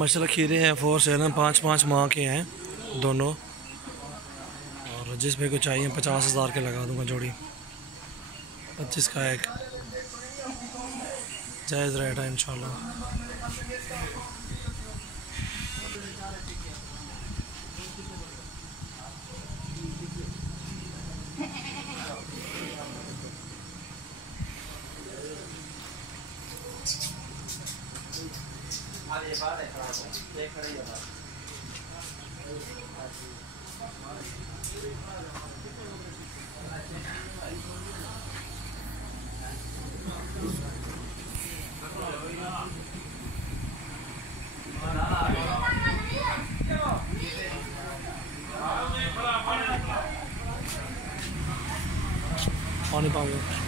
माशाल्लाह खीरे हैं फोर सेल हैं, 5-5 माह के हैं दोनों। और जिस पे को चाहिए 50,000 के लगा दूंगा जोड़ी। 25 का एक जायज़ रेट है इंशाल्लाह। पानी पाओगे